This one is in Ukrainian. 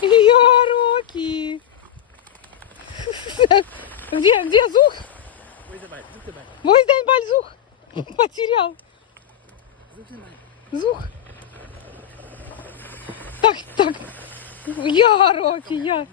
Яроки! Где Зух? Ой, дай Зух! Потерял. Зух. Так. Яроки, я.